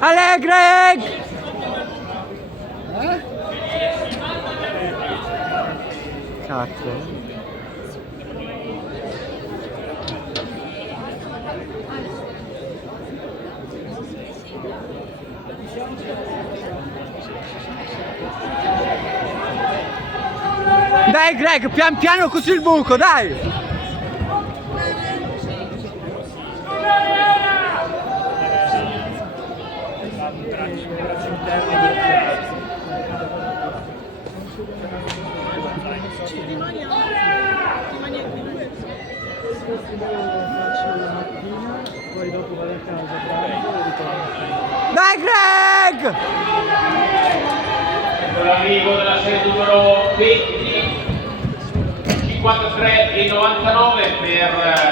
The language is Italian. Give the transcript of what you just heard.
Allegri! Cazzo. Dai Greg, pian piano così il buco, dai! Poi dopo vado a casa, dai Greg! L'arrivo della serie numero 20, 53 e 99 per